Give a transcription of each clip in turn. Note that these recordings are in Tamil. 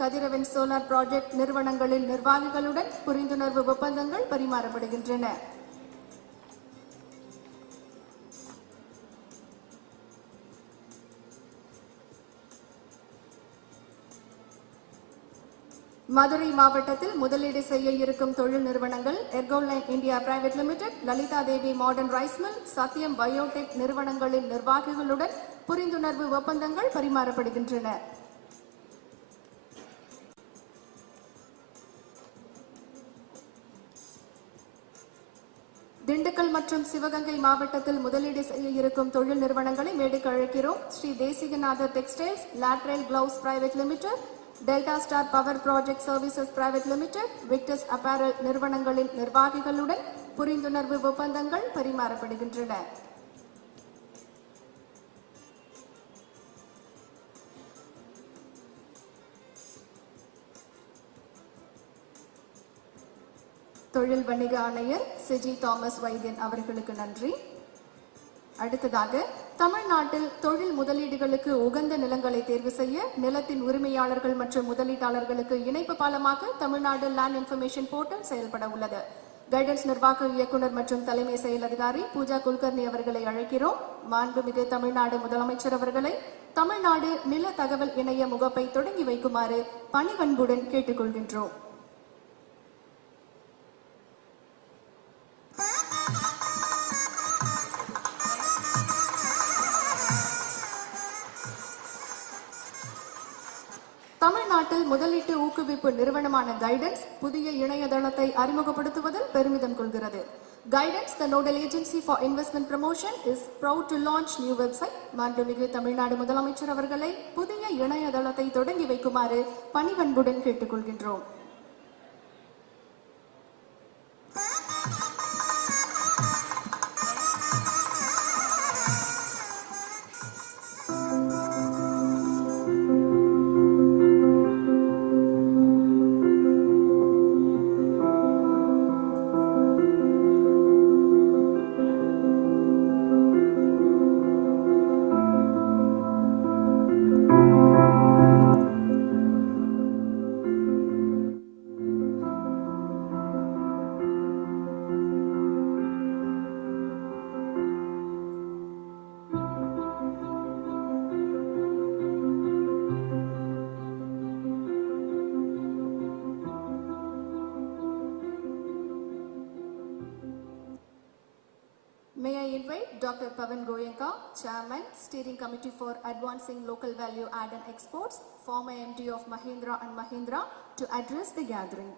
கதிரவன் சோலார் ப்ராஜெக்ட் நிறுவனங்களின் நிர்வாகிகளுடன் புரிந்துணர்வு ஒப்பந்தங்கள் பரிமாறப்படுகின்றன. மதுரை மாவட்டத்தில் முதலீடு செய்ய இருக்கும் தொழில் நிறுவனங்கள் எர்கோலைன் இந்தியா பிரைவேட் லிமிடெட், லலிதா தேவி மாடர்ன் ரைஸ் மில், சத்யம் பயோடெக் நிறுவனங்களின் நிர்வாகிகளுடன் புரிந்துணர்வு ஒப்பந்தங்கள் பரிமாறப்படுகின்றன. திண்டுக்கல் மற்றும் சிவகங்கை மாவட்டத்தில் முதலீடு செய்ய இருக்கும் தொழில் நிறுவனங்களை மேடைக்கு அழைக்கிறோம். Shri Desikanathar Textiles, Lateral Gloves Private Limited, Delta Star Power Project Services Private Limited, Victus Apparel நிறுவனங்களின் நிர்வாகிகளுடன் புரிந்துணர்வு ஒப்பந்தங்கள் பரிமாறப்படுகின்றன. தொழில் வணிக ஆணையர் சிஜி தாமஸ் வைத்தியன் அவர்களுக்கு நன்றி. அடுத்ததாக, தமிழ்நாட்டில் தொழில் முதலீடுகளுக்கு உகந்த நிலங்களை தேர்வு செய்ய நிலத்தின் உரிமையாளர்கள் மற்றும் முதலீட்டாளர்களுக்கு இணைப்பு பாலமாக தமிழ்நாடு லேண்ட் இன்ஃபர்மேஷன் போர்ட்டல் செயல்பட உள்ளது. கைடன்ஸ் நிர்வாக இயக்குநர் மற்றும் தலைமை செயல் அதிகாரி பூஜா குல்கர்னி அவர்களை அழைக்கிறோம். மாண்புமிகு தமிழ்நாடு முதலமைச்சர் அவர்களை தமிழ்நாடு நில தகவல் இணைய முகப்பை தொடங்கி வைக்குமாறு பணிவன்புடன் கேட்டுக்கொள்கின்றோம். தமிழ்நாட்டில் முதலீட்டு ஊக்குவிப்பு நிறுவனமான கைடன்ஸ் புதிய இணையதளத்தை அறிமுகப்படுத்துவதில் பெருமிதம் கொள்கிறது. Guidance, the nodal agency for investment promotion, is proud to launch new website. மாண்புமிகு தமிழ்நாடு முதலமைச்சர் அவர்களை புதிய இணையதளத்தை தொடங்கி வைக்குமாறு பணிவன்புடன் கேட்டுக்கொள்கின்றோம். May I invite Dr. Pavan Goenka, Chairman, Steering Committee for Advancing Local Value Add and Exports, former MD of Mahindra and Mahindra, to address the gathering.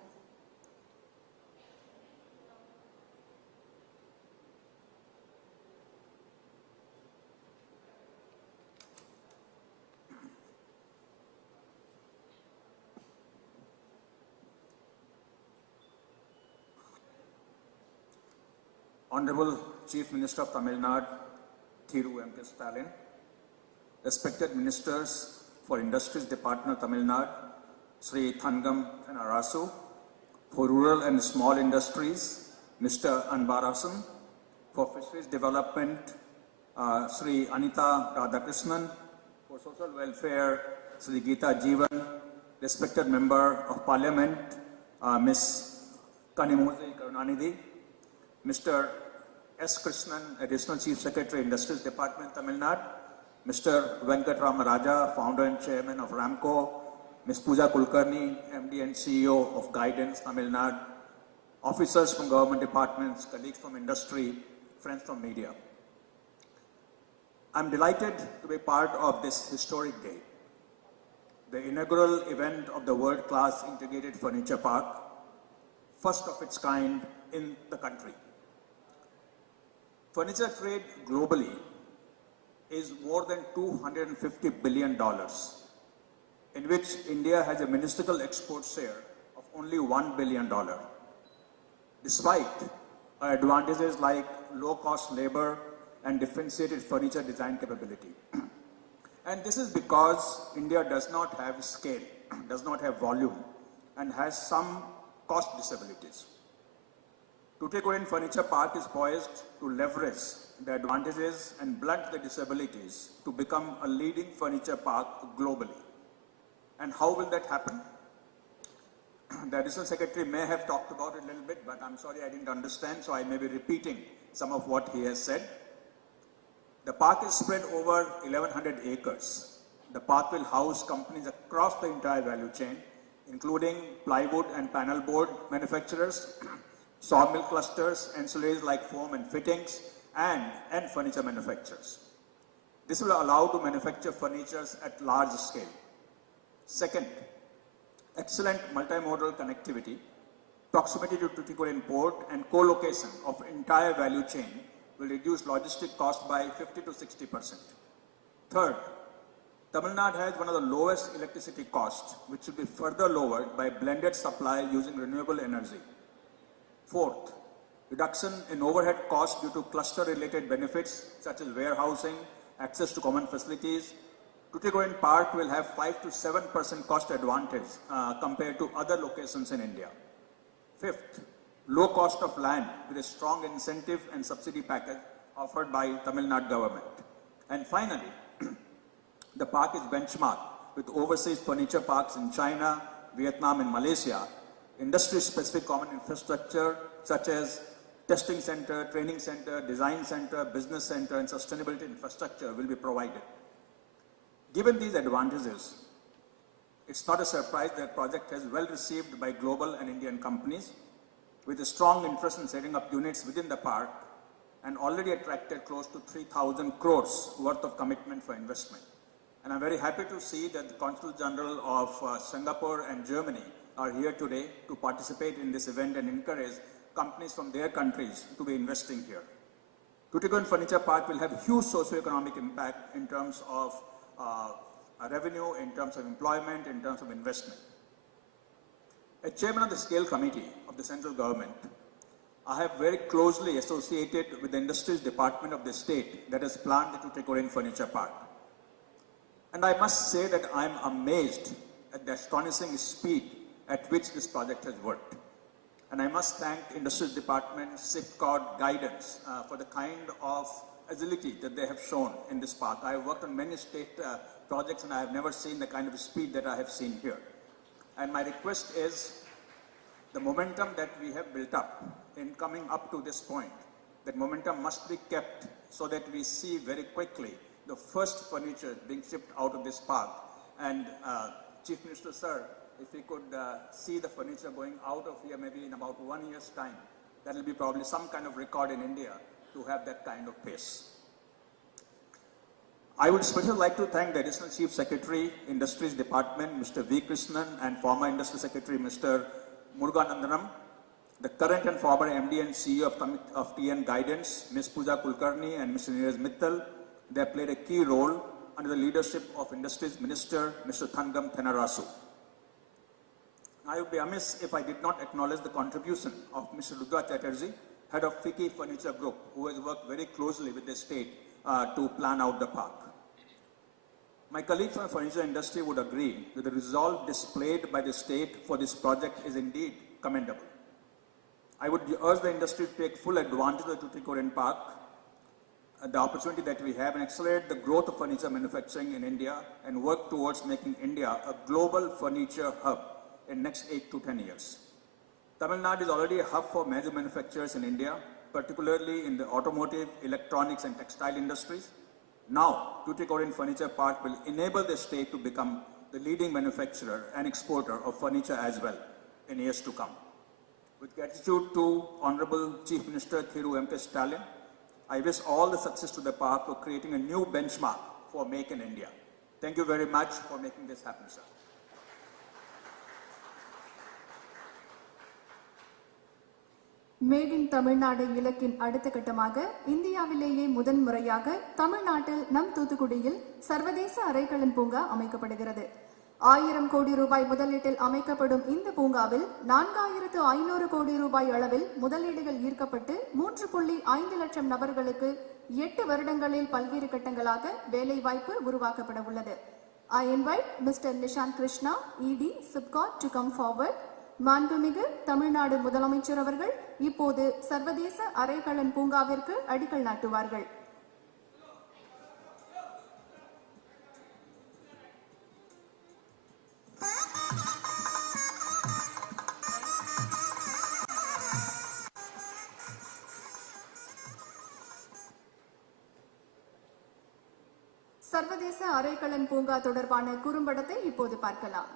Honorable Chief Minister of Tamil Nadu, Thiru M. K. Stalin, respected Ministers for Industries Department of Tamil Nadu, Sri Thangam and Arasu, for Rural and Small Industries, Mr. Anbarasan, for Fisheries Development, Sri Anita Radhakrishnan, for Social Welfare, Sri Geeta Jeevan, respected Member of Parliament, Ms. Kanimozhi Karunanidhi, Mr. S. Krishnan, Additional Chief Secretary, Industries Department, Tamil Nadu, Mr. Venkatrama Raja, Founder and Chairman of Ramco, Ms. Pooja Kulkarni, MD and CEO of Guidance, Tamil Nadu, officers from government departments, colleagues from industry, friends from media. I'm delighted to be part of this historic day, the inaugural event of the world-class integrated furniture park, first of its kind in the country. Furniture trade globally is more than $250 billion, in which India has a minuscule export share of only $1 billion, despite our advantages like low-cost labor and differentiated furniture design capability. And this is because India does not have scale, does not have volume, and has some cost disabilities. Tuticorin Furniture Park is poised to leverage the advantages and blunt the disabilities to become a leading furniture park globally. And how will that happen? The Additional Secretary may have talked about it a little bit, but I'm sorry I didn't understand, so I may be repeating some of what he has said. The park is spread over 1,100 acres. The park will house companies across the entire value chain, including plywood and panel board manufacturers, sawmill clusters, ancillaries like foam and fittings, and furniture manufacturers. This will allow to manufacture furnitures at large scale. Second, excellent multimodal connectivity, proximity to Tuticorin port, and co-location of entire value chain will reduce logistic cost by 50 to 60%. Third, Tamil Nadu has one of the lowest electricity costs, which will be further lowered by blended supply using renewable energy. Fourth, reduction in overhead costs due to cluster-related benefits such as warehousing, access to common facilities. Tuticorin Park will have 5 to 7% cost advantage compared to other locations in India. Fifth, low cost of land with a strong incentive and subsidy package offered by Tamil Nadu government. And finally, the park is benchmarked with overseas furniture parks in China, Vietnam, and Malaysia. Industry-specific common infrastructure such as testing center, training center, design center, business center, and sustainability infrastructure will be provided. Given these advantages, it's not a surprise that the project has well received by global and Indian companies with a strong interest in setting up units within the park and already attracted close to 3,000 crores worth of commitment for investment. And I'm very happy to see that the Consul General of Singapore and Germany are here today to participate in this event and encourage companies from their countries to be investing here. Tuticorin Furniture Park will have huge socio-economic impact in terms of revenue, in terms of employment, in terms of investment. As chairman of the scale committee of the central government, I have very closely associated with the industries department of the state that has planned the Tuticorin Furniture Park. And I must say that I am amazed at the astonishing speed at which this project has worked. And I must thank Industries Department, SIPCOD, Guidance for the kind of agility that they have shown in this park. I have worked on many state projects and I have never seen the kind of speed that I have seen here. And my request is the momentum that we have built up in coming up to this point, that momentum must be kept so that we see very quickly the first furniture being shipped out of this park. And Chief Minister, sir, if we could see the furniture going out of here maybe in about 1 year's time, that will be probably some kind of record in India to have that kind of pace. I would especially like to thank the Additional Chief Secretary, Industries Department, Mr. V. Krishnan, and former Industry Secretary, Mr. Muruganandanam, the current and former MD and CEO of TN Guidance, Ms. Pooja Kulkarni and Mr. Neeraj Mittal. They have played a key role under the leadership of Industries Minister, Mr. Thangam Thenarasu. I would be amiss if I did not acknowledge the contribution of Mr. Rudra Chatterjee, head of Fiki Furniture Group, who has worked very closely with the state to plan out the park. My colleagues from the furniture industry would agree that the resolve displayed by the state for this project is indeed commendable. I would urge the industry to take full advantage of the Tuticorin Park, the opportunity that we have, and accelerate the growth of furniture manufacturing in India and work towards making India a global furniture hub in next 8 to 10 years. Tamil Nadu is already a hub for major manufacturers in India, particularly in the automotive, electronics, and textile industries. Now, Tuticorin Furniture Park will enable the state to become the leading manufacturer and exporter of furniture as well in years to come. With gratitude to Honorable Chief Minister Thiru M.K. Stalin, I wish all the success to the park for creating a new benchmark for Make in India. Thank you very much for making this happen, sir. Made in Tamil Nadu இலக்கின் அடுத்த கட்டமாக இந்தியாவிலேயே முதன்முறையாக தமிழ்நாட்டில் நம் தூத்துக்குடியில் சர்வதேச அறைக்கலன் பூங்கா அமைக்கப்படுகிறது. 1000 கோடி ரூபாய் முதலீட்டில் அமைக்கப்படும் இந்த பூங்காவில் 4500 கோடி ரூபாய் அளவில் முதலீடுகள் ஈர்க்கப்பட்டு 3.5 லட்சம் நபர்களுக்கு 8 வருடங்களில் பல்வேறு கட்டங்களாக வேலை வாய்ப்பு உருவாக்கப்பட உள்ளது. I invite Mr. Nishant Krishna, ED, SIPCOD to come forward. மாண்புமிகு தமிழ்நாடு முதலமைச்சர் அவர்கள் இப்போது சர்வதேச அறைக்கலன் பூங்காவிற்கு அடிக்கல் நாட்டுவார்கள். சர்வதேச அரைக்கலன் பூங்கா தொடர்பான குறும்படத்தை இப்போது பார்க்கலாம்.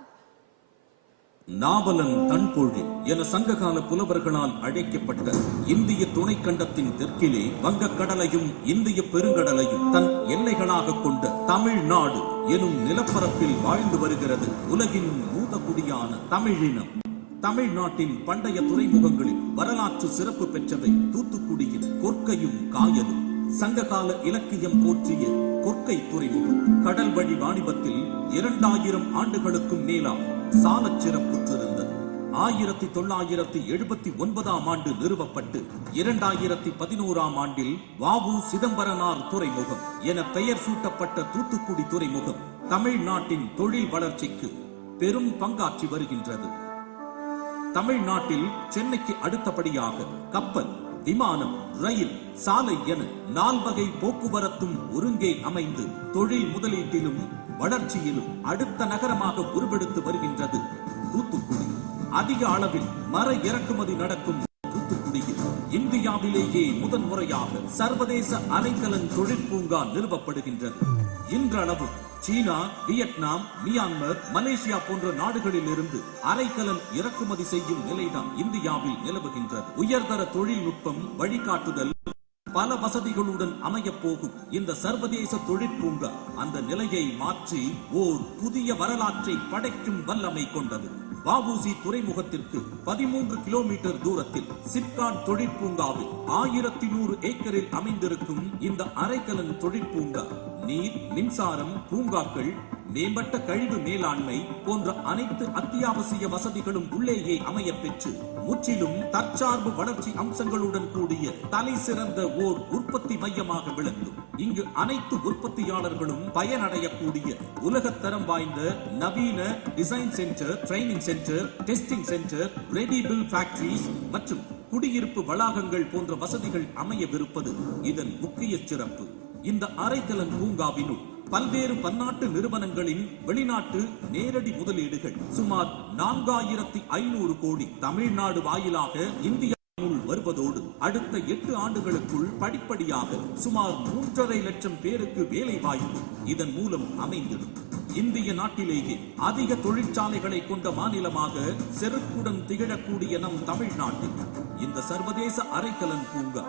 நாவலன் தன்பொழி என சங்ககால புலவர்களால் அழைக்கப்பட்ட இந்திய துணைக்கண்டத்தின் தெற்கிலே வங்கக்கடலையும் இந்திய பெருங்கடலையும் தன் எல்லைகளாக கொண்ட தமிழ்நாடு எனும் நிலப்பரப்பில் வாழ்ந்து வருகிறது உலகின் மூதகுடியான தமிழினம். தமிழ்நாட்டின் பண்டைய துறைமுகங்களில் வரலாற்று சிறப்பு பெற்றவை தூத்துக்குடியின் கொற்கையும் காயலும். சங்ககால இலக்கியம் போற்றிய கொற்கை துறைமுகம் கடல் வழி வாணிபத்தில் 2000 ஆண்டுகளுக்கும் மேலாக சாலச் சிறப்புற்றிருந்தது. 1979 ஆண்டு நிறுவப்பட்டு 2011 ஆண்டில் வ.உ. சிதம்பரனார் துறைமுகம் என பெயர் சூட்டப்பட்ட தூத்துக்குடி துறைமுகம் தமிழ்நாட்டின் தொழில் வளர்ச்சிக்கு பெரும் பங்காற்றி வருகின்றது. தமிழ்நாட்டில் சென்னைக்கு அடுத்தபடியாக கப்பல், விமானம், ரயில், சாலை என 4 வகை போக்குவரத்தும் ஒருங்கே அமைந்து தொழில் முதலீட்டிலும் வளர்ச்சியிலும் அடுத்த நகரமாக உருவெடுத்து வருகின்றது தூத்துக்குடி. அதிக அளவில் மர இறக்குமதி நடக்கும் தூத்துக்குடியில் இந்தியாவிலேயே முதன்முறையாக சர்வதேச அரைக்கலன் தொழிற்பூங்கா நிறுவப்படுகின்றது. இன்றளவு சீனா, வியட்நாம், மியான்மர், மலேசியா போன்ற நாடுகளில் இருந்து அரைக்கலன் இறக்குமதி செய்யும் நிலைதான் இந்தியாவில் நிலவுகின்றது. உயர்தர தொழில்நுட்பம், வழிகாட்டுதல், பல வசதிகளுடன் அமைய போகும் இந்த சர்வதேச தொழிற்பூங்கா அந்த நிலையை மாற்றி ஓர் புதிய வரலாற்றை படைக்கும் வல்லமை கொண்டது. வ.உ.சி. துறைமுகத்திற்கு 13 கிலோமீட்டர் தூரத்தில் சிப்காட் தொழிற்பூங்காவில் 1100 ஏக்கரில் அமைந்திருக்கும் இந்த அரைக்கலன் தொழிற்பூங்கா நீர், மின்சாரம், பூங்காக்கள், மேம்பட்ட கழிவு மேலாண்மை போன்ற அனைத்து அத்தியாவசிய வசதிகளும் உள்ளேயே அமைய பெற்று முற்றிலும் தற்சார்பு வளர்ச்சி அம்சங்களுடன் கூடிய தலை சிறந்த ஓர் உற்பத்தி மையமாக விளங்கும். இங்கு அனைத்து உற்பத்தியாளர்களும் பயனடையக்கூடிய உலகத்தரம் வாய்ந்த நவீன design centre, training centre, testing centre, ready bill factories மற்றும் குடியிருப்பு வளாகங்கள் போன்ற வசதிகள் அமையவிருப்பது இதன் முக்கிய சிறப்பு. இந்த அரைக்கலன் பூங்காவினுள் பல்வேறு பன்னாட்டு நிறுவனங்களின் வெளிநாட்டு நேரடி முதலீடுகள் சுமார் 4500 கோடி தமிழ்நாடு வாயிலாக இந்தியாவுக்குள் வருவதோடு அடுத்த 8 ஆண்டுகளுக்குள் படிப்படியாக சுமார் 3.5 லட்சம் பேருக்கு வேலை வாய்ப்பு இதன் மூலம் அமைந்திடும். இந்திய நாட்டிலேயே அதிக தொழிற்சாலைகளை கொண்ட மாநிலமாக செருக்குடன் திகழக்கூடிய நம் தமிழ்நாட்டில் இந்த சர்வதேச அரைக்கலன் பூங்கா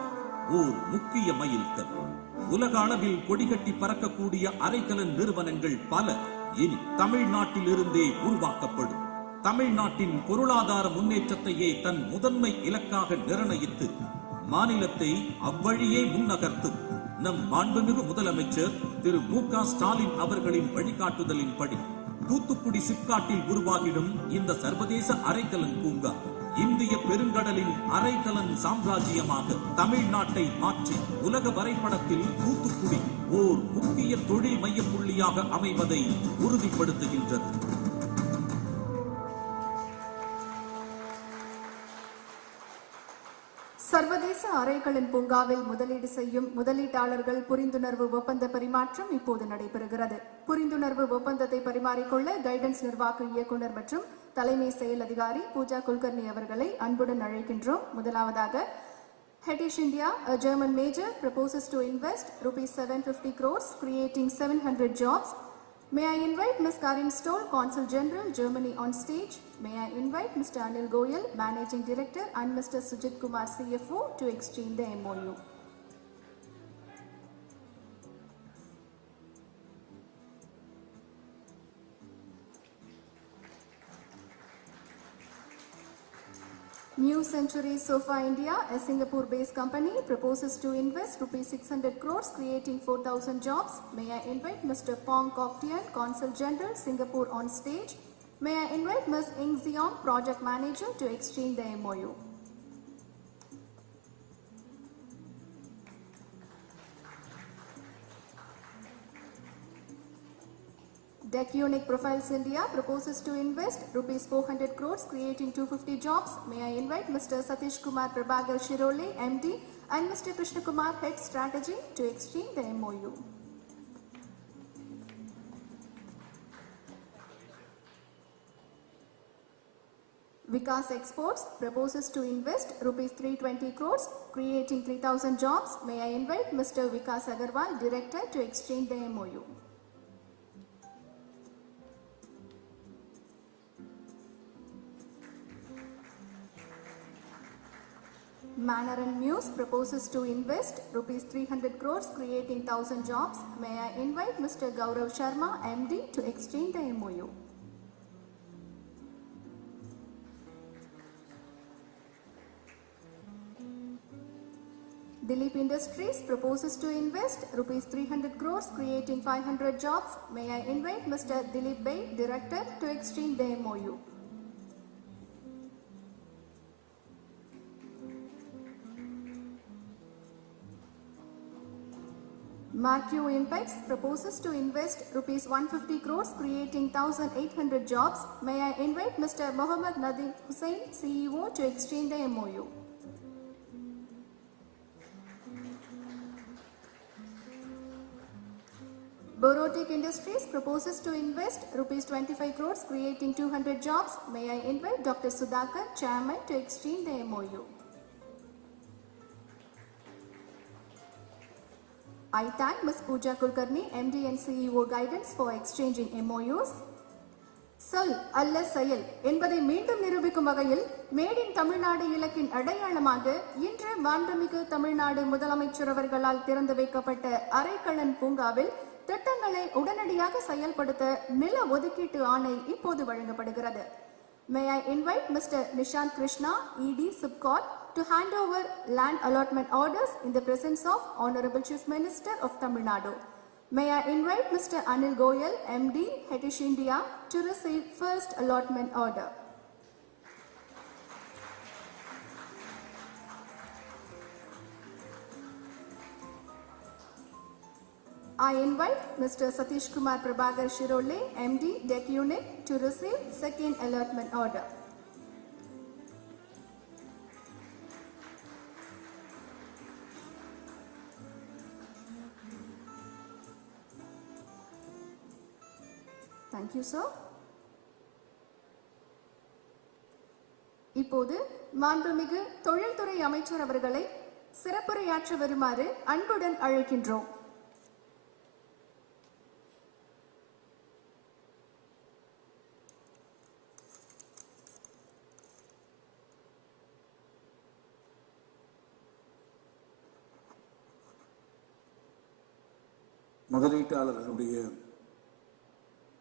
ஓர் முக்கிய மைல்கல். உலக அளவில் கொடிகட்டி பறக்கக்கூடிய அரைக்கலன் நிறுவனங்கள் பல இனி தமிழ்நாட்டில் இருந்தே உருவாக்கப்படும். தமிழ்நாட்டின் பொருளாதார முன்னேற்றத்தையே தன் முதன்மை இலக்காக நிர்ணயித்து மாநிலத்தை அவ்வழியே முன்னகர்த்தும் நம் மாண்புமிகு முதலமைச்சர் திரு மு.க. ஸ்டாலின் அவர்களின் வழிகாட்டுதலின்படி தூத்துக்குடி சிப்காட்டில் உருவாகிடும் இந்த சர்வதேச அரைக்கலன் பூங்கா இந்திய பெருங்கடலின் அரைக்கலன் சாம்ராஜ்யமாக தமிழ்நாட்டை மாற்றி உலக வரைபடத்தில் தூத்துக்குடி ஓர் முக்கிய தொழில் மைய புள்ளியாக அமைவதை உறுதிப்படுத்துகின்றது. சர்வதேச அரைக்கலன் பூங்காவில் முதலீடு செய்யும் முதலீட்டாளர்கள் புரிந்துணர்வு ஒப்பந்த பரிமாற்றம் இப்போது நடைபெறுகிறது. புரிந்துணர்வு ஒப்பந்தத்தை பரிமாறிக்கொள்ள கைடன்ஸ் நிர்வாக இயக்குனர் மற்றும் தலைமை செயல் அதிகாரி பூஜா குல்கர்னி அவர்களை அன்புடன் அழைக்கின்றோம். முதலாவதாக, Hetish India, a German major, proposes to invest rupees 750 crores, creating 700 jobs. May I invite Ms. Karin Stoll, Consul General, Germany, on stage. May I invite Mr. Anil Goyal, Managing Director, and Mr. Sujit Kumar, CFO, to exchange the MOU. New Century Sofa India, a Singapore-based company, proposes to invest rupees 600 crores, creating 4,000 jobs. May I invite Mr. Pong Kok Tian, Consul General, Singapore, on stage. May I invite Ms. Ing Ziong, Project Manager, to exchange the MOU. Deck Unique Profiles India proposes to invest rupees 400 crores, creating 250 jobs. May I invite Mr. Satish Kumar Prabhagar Shirole, MD, and Mr. Krishna Kumar, Head Strategy, to exchange the MOU. Vikas Exports proposes to invest rupees 320 crores, creating 3,000 jobs. May I invite Mr. Vikas Agarwal, Director, to exchange the MOU. Manor and Muse proposes to invest rupees 300 crores creating 1,000 jobs. May I invite Mr. Gaurav Sharma, MD, to exchange the MOU. Dilip Industries proposes to invest rupees 300 crores creating 500 jobs. May I invite Mr. Dilip Bey, Director, to exchange the MOU. Marquew Impex proposes to invest rupees 150 crores creating 1,800 jobs. May I invite Mr. Mohammad Nadim Hussain, CEO, to exchange the MOU. Borotic Industries proposes to invest rupees 25 crores creating 200 jobs. May I invite Dr. Sudhakar, Chairman, to exchange the MOU. I thank Ms. Pooja Kulkarni, MD and CEO, guidance for exchanging MOUs. சொல் அல்ல செயல் என்பதை மீண்டும் நிரூபிக்கும் வகையில் மேட் இன் தமிழ்நாடு இலக்கின் அடையாளமாக இன்று மாண்புமிகு தமிழ்நாடு முதலமைச்சர் அவர்களால் திறந்து வைக்கப்பட்ட அரைக்கலன் பூங்காவில் திட்டங்களை உடனடியாக செயல்படுத்த நில ஒதுக்கீட்டு ஆணை இப்போது வழங்கப்படுகிறது. May I invite Mr. Nishant Krishna, ED, SIPCOT, to hand over land allotment orders in the presence of Honorable Chief Minister of Tamil Nadu. May I invite Mr. Anil Goyal, MD, Hetish India, to receive first allotment order. I invite Mr. Satish Kumar Prabhakar Shirole, MD, Deck Unit, to receive second allotment order. Thank you, sir. இப்போது மாண்புமிகு தொழில்துறை அமைச்சர் அவர்களை சிறப்புரையாற்ற வருமாறு அன்புடன் அழைக்கின்றோம். முதலீட்டாளர்களுடைய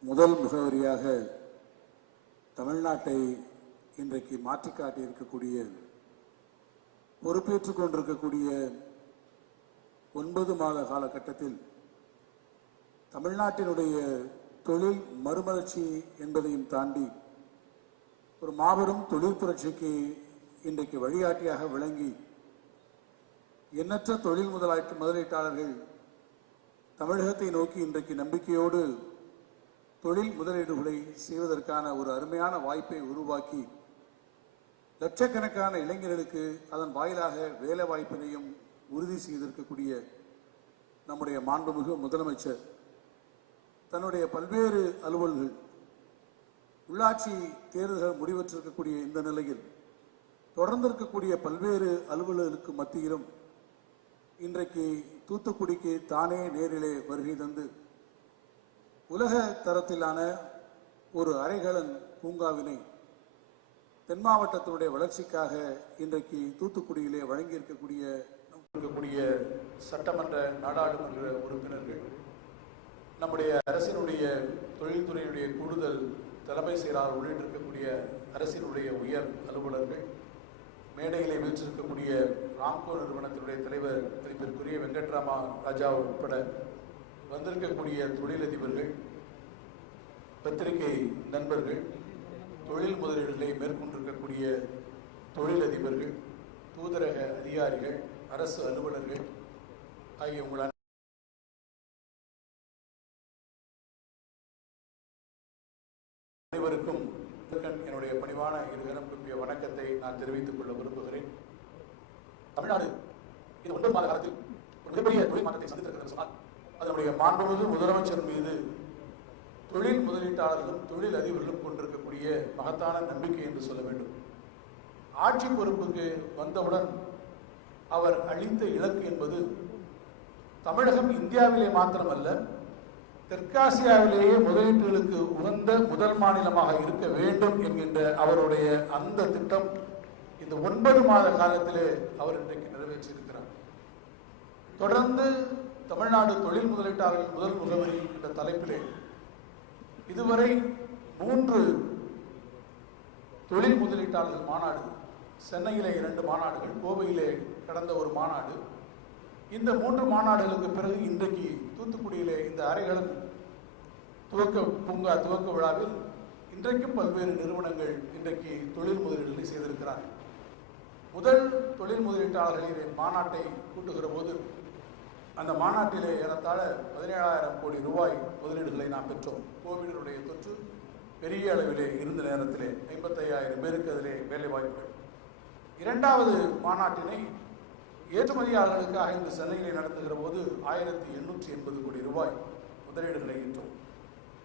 முதல் முகவரியாக தமிழ்நாட்டை இன்றைக்கு மாற்றிக்காட்டி இருக்கக்கூடிய பொறுப்பேற்றுக் கொண்டிருக்கக்கூடிய 9 மாத காலகட்டத்தில் தமிழ்நாட்டினுடைய தொழில் மறுமலர்ச்சி என்பதையும் தாண்டி ஒரு மாபெரும் தொழில் புரட்சிக்கு இன்றைக்கு வழிகாட்டியாக விளங்கி எண்ணற்ற தொழில் முதலீட்டாளர்கள் தமிழகத்தை நோக்கி இன்றைக்கு நம்பிக்கையோடு தொழில் முதலீடுகளை செய்வதற்கான ஒரு அருமையான வாய்ப்பை உருவாக்கி லட்சக்கணக்கான இளைஞர்களுக்கு அதன் வாயிலாக வேலை வாய்ப்பினையும் உறுதி செய்திருக்கக்கூடிய நம்முடைய மாண்புமிகு முதலமைச்சர் தன்னுடைய பல்வேறு அலுவல்கள் உள்ளாட்சி தேர்தல்கள் முடிவற்றிருக்கக்கூடிய இந்த நிலையில் தொடர்ந்து இருக்கக்கூடிய பல்வேறு அலுவலர்களுக்கு மத்தியிலும் இன்றைக்கு தூத்துக்குடிக்கு தானே நேரிலே வருகை தந்து உலக தரத்திலான ஒரு அரைக்கலன் பூங்காவினை தென் மாவட்டத்தினுடைய வளர்ச்சிக்காக இன்றைக்கு தூத்துக்குடியிலே வழங்கியிருக்கக்கூடிய சட்டமன்ற நாடாளுமன்ற உறுப்பினர்கள், நம்முடைய அரசினுடைய தொழில்துறையுடைய கூடுதல் தலைமை செயலாளர் உள்ளிட்டிருக்கக்கூடிய அரசினுடைய உயர் அலுவலர்கள், மேடையிலே வீற்றிருக்கக்கூடிய ராம்கோ நிறுவனத்தினுடைய தலைவர் மதிப்பிற்குரிய வெங்கட்ராமா ராஜா உட்பட வந்திருக்கக்கூடிய தொழிலதிபர்கள், பத்திரிகை நண்பர்கள், தொழில் முதலீடுகளை மேற்கொண்டிருக்கக்கூடிய தொழிலதிபர்கள், தூதரக அதிகாரிகள், அரசு அலுவலர்கள் ஆகிய உங்கள் அனைவருக்கும் என்னுடைய பணிவான இருகரம் கூப்பிய வணக்கத்தை நான் தெரிவித்துக் கொள்ள விரும்புகிறேன். தமிழ்நாடு இந்த 9 மாத காலத்தில் ஒரு மிகப்பெரிய தொழில் மாற்றத்தை சந்தித்திருக்கிறது சொன்னால் அதனுடைய மாண்புமிகு முதலமைச்சர் மீது தொழில் முதலீட்டாளர்களும் தொழில் அதிபர்களும் கொண்டிருக்கக்கூடிய மகத்தான நம்பிக்கை என்று சொல்ல வேண்டும். ஆட்சி பொறுப்புக்கு வந்தவுடன் அவர் அளித்த இலக்கு என்பது தமிழகம் இந்தியாவிலே மாத்திரமல்ல தெற்காசியாவிலேயே முதலீட்டுகளுக்கு உகந்த முதல் மாநிலமாக இருக்க வேண்டும் என்கின்ற அவருடைய அந்த திட்டம் இந்த 9 மாத காலத்திலே அவர் இன்றைக்கு நிறைவேற்றியிருக்கிறார். தொடர்ந்து தமிழ்நாடு தொழில் முதலீட்டாளர்கள் முதல் முகவரி என்ற தலைப்பிலே இதுவரை 3 தொழில் முதலீட்டாளர்கள் மாநாடு, சென்னையிலே 2 மாநாடுகள், கோவையிலே கடந்த ஒரு மாநாடு, இந்த 3 மாநாடுகளுக்கு பிறகு இன்றைக்கு தூத்துக்குடியிலே இந்த அறைகளன் துவக்க விழாவில் இன்றைக்கும் பல்வேறு நிறுவனங்கள் இன்றைக்கு தொழில் முதலீடுகளை செய்திருக்கிறார்கள். முதல் தொழில் முதலீட்டாளர்களின் மாநாட்டை கூட்டுகிற போது அந்த மாநாட்டிலே ஏறத்தாழ 17,000 கோடி ரூபாய் முதலீடுகளை நாம் பெற்றோம். கோவிடினுடைய தொற்று பெரிய அளவிலே இருந்த நேரத்திலே 55,000 பேருக்கு அதிலே வேலை வாய்ப்புகள். 2வது மாநாட்டினை ஏற்றுமதியாளர்களுக்காக இந்த சென்னையிலே நடத்துகிற போது 1,880 கோடி ரூபாய் முதலீடுகளை ஈன்றோம்.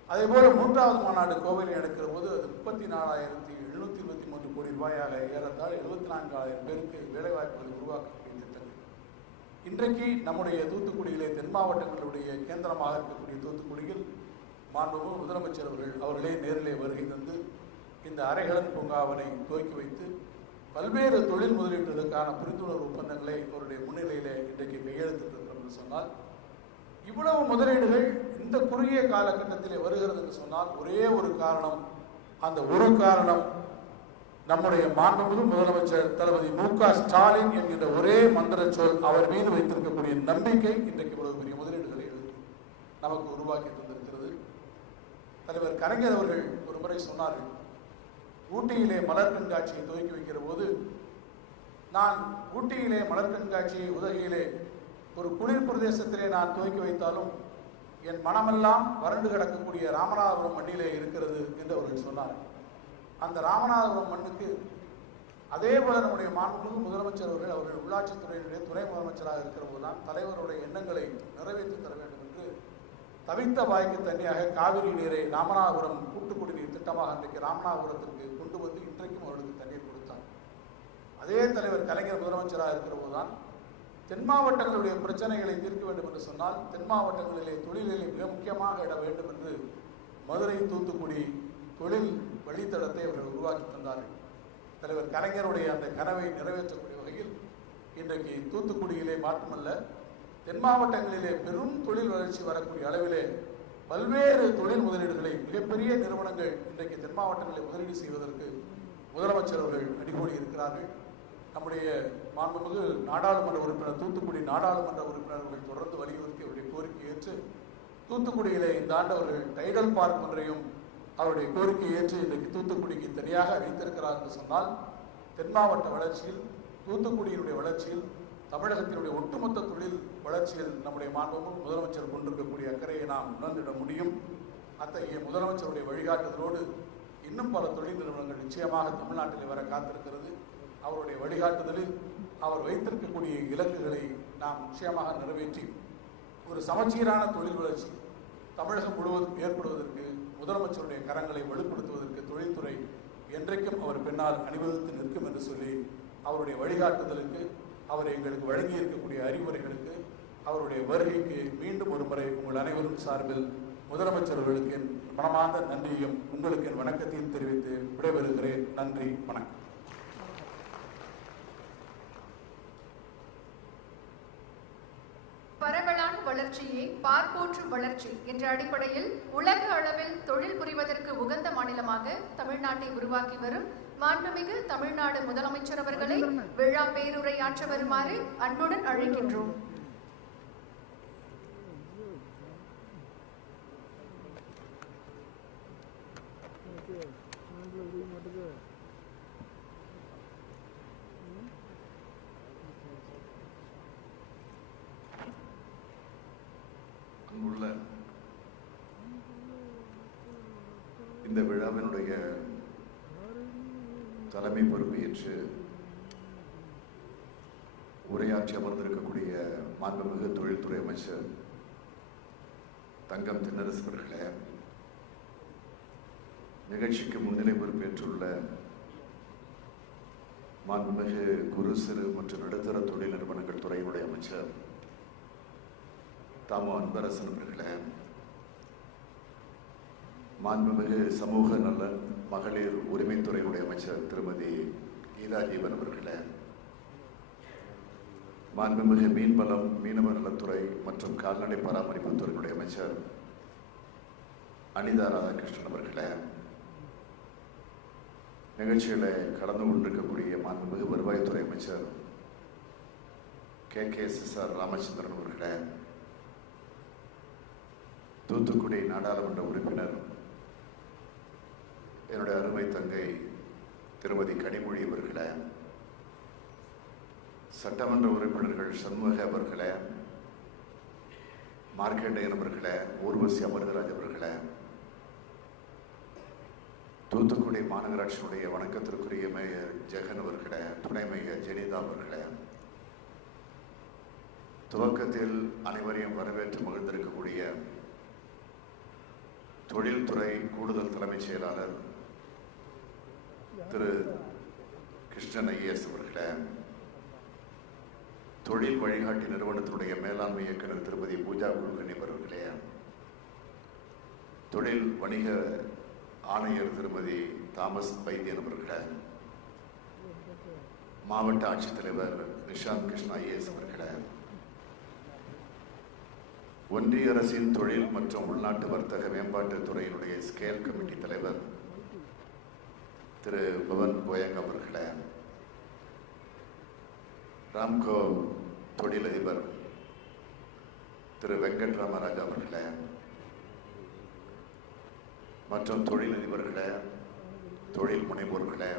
அதேபோல 3வது மாநாடு கோவையில் நடக்கிற போது அது 34,723 கோடி ரூபாயாக ஏறத்தாழ 74,000 பேருக்கு வேலைவாய்ப்புகளை உருவாக்கக்கூடிய திட்டங்கள். இன்றைக்கு நம்முடைய தூத்துக்குடியிலே தென் மாவட்டங்களுடைய கேந்திரமாக இருக்கக்கூடிய தூத்துக்குடியில் மாண்புமிகு முதலமைச்சர் அவர்களே நேரிலே வருகை தந்து இந்த அரைகலன் பூங்காவனை துவக்கி வைத்து பல்வேறு தொழில் முதலீட்டுகளுக்கான புரிந்துணர்வு ஒப்பந்தங்களை அவருடைய முன்னிலையிலே இன்றைக்கு கையெழுத்திட்டிருக்கிறோம் என்று சொன்னால், இவ்வளவு முதலீடுகள் இந்த குறுகிய காலகட்டத்திலே வருகிறது என்று சொன்னால் ஒரே ஒரு காரணம், அந்த ஒரு காரணம் நம்முடைய மாண்புமிகு முதலமைச்சர் தளபதி மு.க. ஸ்டாலின் என்கின்ற ஒரே மந்திர சொல், அவர் மீது வைத்திருக்கக்கூடிய நம்பிக்கை இன்றைக்கு இவ்வளவு பெரிய முதலீடுகளை நமக்கு உருவாக்கி தந்திருக்கிறது. தலைவர் கலைஞர் அவர்கள் ஒரு முறை சொன்னார்கள், ஊட்டியிலே மலர் கண்காட்சியை துவக்கி வைக்கிற போது, நான் ஊட்டியிலே மலர் கண்காட்சியை உதகையிலே ஒரு குளிர் பிரதேசத்திலே நான் துவக்கி வைத்தாலும் என் மனமெல்லாம் வறண்டு கிடக்கக்கூடிய ராமநாதபுரம் மண்ணிலே இருக்கிறது என்று அவர்கள் சொன்னார். அந்த ராமநாதபுரம் மண்ணுக்கு அதே போல நம்முடைய மாண்புமிகு முதலமைச்சர் அவர்கள் உள்ளாட்சித்துறையினுடைய துணை முதலமைச்சராக இருக்கிற போதுதான் தலைவருடைய எண்ணங்களை நிறைவேற்றி தர வேண்டும் என்று தவித்த வாய்க்கு தனியாக காவிரி நீரை ராமநாதபுரம் கூட்டு குடிநீர் திட்டமாக இன்றைக்கு ராமநாதபுரத்திற்கு கொண்டு வந்து இன்றைக்கும் அவர்களுக்கு தண்ணீர் கொடுத்தார். அதே தலைவர் கலைஞர் முதலமைச்சராக இருக்கிற போதுதான் தென் மாவட்டங்களுடைய பிரச்சனைகளை தீர்க்க வேண்டும் என்று சொன்னால் தென் மாவட்டங்களிலே தொழிலிலே மிக முக்கியமாக இட வேண்டும் என்று மதுரை தூத்துக்குடி தொழில் வழித்தடத்தை அவர்கள் உருவாக்கி தந்தார்கள். தலைவர் கலைஞருடைய அந்த கனவை நிறைவேற்றக்கூடிய வகையில் இன்றைக்கு தூத்துக்குடியிலே மட்டுமல்ல தென் மாவட்டங்களிலே பெரும் தொழில் வளர்ச்சி வரக்கூடிய அளவிலே பல்வேறு தொழில் முதலீடுகளை மிகப்பெரிய நிறுவனங்கள் இன்றைக்கு தென் மாவட்டங்களில் முதலீடு செய்வதற்கு முதலமைச்சர் அவர்கள் அடிக்கோடி இருக்கிறார்கள். நம்முடைய மாண்புமிகு நாடாளுமன்ற உறுப்பினர் தூத்துக்குடி நாடாளுமன்ற உறுப்பினர்கள் தொடர்ந்து வலியுறுத்தி அவருடைய கோரிக்கை ஏற்று தூத்துக்குடியிலே இந்த ஆண்டு அவர்கள் டைடல் பார்க் ஒன்றையும் அவருடைய கோரிக்கை ஏற்று இன்றைக்கு தூத்துக்குடிக்கு தனியாக வைத்திருக்கிறார் என்று சொன்னால் தென் மாவட்ட வளர்ச்சியில் தூத்துக்குடியினுடைய வளர்ச்சியில் தமிழகத்தினுடைய ஒட்டுமொத்த தொழில் வளர்ச்சியில் நம்முடைய மாண்புமிகு முதலமைச்சர் கொண்டிருக்கக்கூடிய அக்கறையை நாம் உணர்ந்திட முடியும். அத்தகைய முதலமைச்சருடைய வழிகாட்டுதலோடு இன்னும் பல தொழில் நிறுவனங்கள் நிச்சயமாக தமிழ்நாட்டில் வர காத்திருக்கிறது. அவருடைய வழிகாட்டுதலில் அவர் வைத்திருக்கக்கூடிய இலக்குகளை நாம் நிச்சயமாக நிறைவேற்றி ஒரு சமச்சீரான தொழில் வளர்ச்சி தமிழகம் முழுவதும் ஏற்படுவதற்கு முதலமைச்சருடைய கரங்களை வலுப்படுத்துவதற்கு தொழில்துறை என்றைக்கும் அவர் பின்னால் அணிவகுத்து நிற்கும் என்று சொல்லி அவருடைய வழிகாட்டுதலுக்கு அவர் எங்களுக்கு வழங்கி இருக்கக்கூடிய அறிவுரைகளுக்கு அவருடைய வருகைக்கு மீண்டும் ஒரு முறை உங்கள் அனைவரும் சார்பில் முதலமைச்சர் அவர்களுக்கு என் மனமார்ந்த நன்றியையும் உங்களுக்கு என் வணக்கத்தையும் தெரிவித்து விடைபெறுகிறேன். நன்றி, வணக்கம். பரவலான வளர்ச்சியே பார்ப்போற்றும் வளர்ச்சி என்ற அடிப்படையில் உலக அளவில் தொழில் புரிவதற்கு உகந்த மாநிலமாக தமிழ்நாட்டை உருவாக்கி வரும் மாண்புமிகு தமிழ்நாடு முதலமைச்சர் அவர்களை விழா பேருரையாற்ற வருமாறு அன்புடன் அழைக்கின்றோம். அங்குள்ள இந்த விழாவினுடைய தலைமை பொறுப்பேற்று உரையாற்றி அமர்ந்திருக்கக்கூடிய மாண்புமிகு தொழில்துறை அமைச்சர் தங்கம் தென்னரசு அவர்களே, நிகழ்ச்சிக்கு முன்னிலை பொறுப்பேற்றுள்ள மாண்புமிகு குறு சிறு மற்றும் நடுத்தர தொழில் நிறுவனங்கள் துறையினுடைய அமைச்சர் தாமோ அன்பரசன் அவர்களே, மாண்புமிகு சமூக நலன் மகளிர் உரிமைத்துறையுடைய அமைச்சர் திருமதி கீதாஜீவன் அவர்களே, மாண்புமிகு மீன்வளம் மீனவர் நலத்துறை மற்றும் கால்நடை பராமரிப்பு துறையினுடைய அமைச்சர் அனிதா ராதாகிருஷ்ணன் அவர்களே, நிகழ்ச்சிகளை கலந்து கொண்டிருக்கக்கூடிய மாண்புமிகு வருவாய்த்துறை அமைச்சர் KKSR ராமச்சந்திரன் அவர்களே, தூத்துக்குடி நாடாளுமன்ற உறுப்பினர் என்னுடைய அருமை தங்கை திருமதி கனிமொழி அவர்களே, சட்டமன்ற உறுப்பினர்கள் சண்முக அவர்களே, மார்க்கண்டேயன் அவர்களே, ஊர்வசி அமர்கராஜ் அவர்களே, தூத்துக்குடி மாநகராட்சியினுடைய வணக்கத்திற்குரிய மேயர் ஜெகன் அவர்களே, துணை மேயர் ஜெனிதா அவர்களே, துவக்கத்தில் அனைவரையும் வரவேற்று மகிழ்ந்திருக்கக்கூடிய தொழில்துறை கூடுதல் தலைமைச் செயலாளர் திரு கிருஷ்ணன் ஐஏஎஸ் அவர்களே, தொழில் வழிகாட்டி நிறுவனத்தினுடைய மேலாண்மை இயக்குநர் திருப்பதி பூஜா குல்கர்னி அவர்களே, தொழில் வணிக ஆணையர் திருமதி தாமஸ் வைத்தியன் அவர்களே, மாவட்ட ஆட்சித்தலைவர் நிஷாந்த் கிருஷ்ணா ஐஏஎஸ் அவர்களே, ஒன்றிய அரசின் தொழில் மற்றும் உள்நாட்டு வர்த்தக மேம்பாட்டுத் துறையினுடைய ஸ்கேல் கமிட்டி தலைவர் திரு பவன் கோயங் அவர்களே, ராம்கோ தொழிலதிபர் திரு வெங்கட் ராமராஜ் அவர்களே, மற்றும் தொழிலதிபர்களே, தொழில் முனைவோர்களே,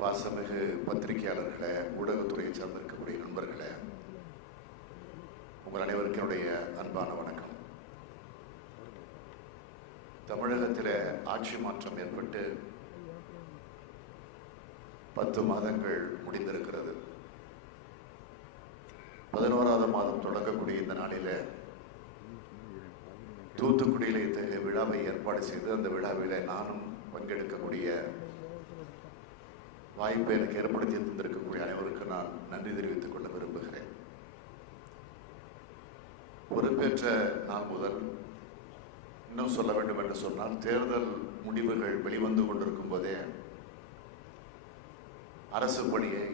பாசமிகு பத்திரிகையாளர்களே, ஊடகத்துறையை சார்ந்திருக்கக்கூடிய நண்பர்களே, உங்கள் அனைவருக்கும் என்னுடைய அன்பான வணக்கம். தமிழகத்தில் ஆட்சி மாற்றம் ஏற்பட்டு 10 மாதங்கள் முடிந்திருக்கிறது. 11வது மாதம் தொடங்கக்கூடிய இந்த நாளில் தூத்துக்குடியில் இத்தகைய விழாவை ஏற்பாடு செய்து அந்த விழாவில் நானும் பங்கெடுக்கக்கூடிய வாய்ப்பை எனக்கு ஏற்படுத்தி தந்திருக்கக்கூடிய அனைவருக்கும் நான் நன்றி தெரிவித்துக் கொள்ள விரும்புகிறேன். பொறுப்பேற்ற நாள் முதல், இன்னும் சொல்ல வேண்டும் என்று சொன்னால், தேர்தல் முடிவுகள் வெளிவந்து கொண்டிருக்கும் போதே அரசு பணியை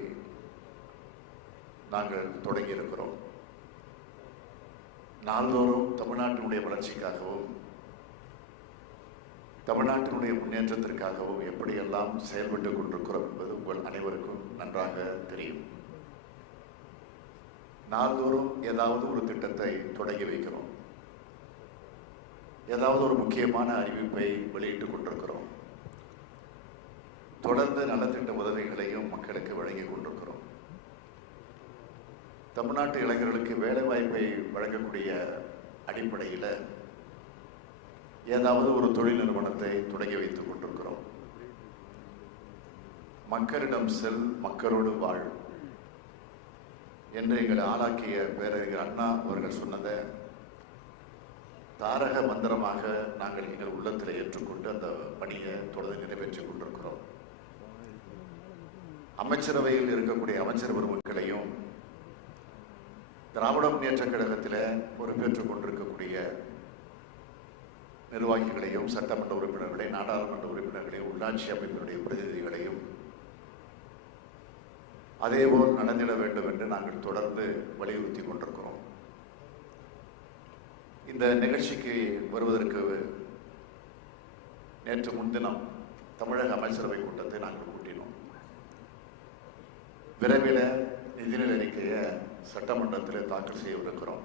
நாங்கள் தொடங்கியிருக்கிறோம். நாள்தோறும் தமிழ்நாட்டினுடைய வளர்ச்சிக்காகவும் தமிழ்நாட்டினுடைய முன்னேற்றத்திற்காகவும் எப்படியெல்லாம் செயல்பட்டுக் கொண்டிருக்கிறோம் என்பது உங்கள் அனைவருக்கும் நன்றாக தெரியும். நாள்தோறும் ஏதாவது ஒரு திட்டத்தை தொடங்கி வைக்கிறோம், ஏதாவது ஒரு முக்கியமான அறிவிப்பை வெளியிட்டுக் கொண்டிருக்கிறோம், தொடர்ந்து நலத்திட்ட உதவிகளையும் மக்களுக்கு வழங்கிக் கொண்டிருக்கிறோம். தமிழ்நாட்டு இளைஞர்களுக்கு வேலை வாய்ப்பை வழங்கக்கூடிய அடிப்படையில் ஏதாவது ஒரு தொழில் நிறுவனத்தை தொடங்கி வைத்துக் கொண்டிருக்கிறோம். மக்களிடம் செல், மக்களோடு வாழ் என்று எங்களை ஆளாக்கிய பேரறிஞர் அண்ணா அவர்கள் சொன்னதை தாரக மந்திரமாக நாங்கள் எங்கள் உள்ளத்தில் ஏற்றுக்கொண்டு அந்த பணியை தொடர்ந்து நிறைவேற்றிக் கொண்டிருக்கிறோம். அமைச்சரவையில் இருக்கக்கூடிய அமைச்சர் பெருமக்களையும் திராவிட முன்னேற்ற கழகத்தில் பொறுப்பேற்றுக் கொண்டிருக்கக்கூடிய நிர்வாகிகளையும், சட்டமன்ற உறுப்பினர்களை, நாடாளுமன்ற உறுப்பினர்களையும், உள்ளாட்சி அமைப்பினுடைய பிரதிநிதிகளையும் அதேபோல் நடந்திட வேண்டும் என்று நாங்கள் தொடர்ந்து வலியுறுத்தி கொண்டிருக்கிறோம். இந்த நிகழ்ச்சிக்கு வருவதற்கு நேற்று முன்தினம் தமிழக அமைச்சரவை கூட்டத்தை நாங்கள் கூட்டினோம். விரைவில் நிதிநிலை அறிக்கையை சட்டமன்றத்தில் தாக்கல் செய்யவிருக்கிறோம்.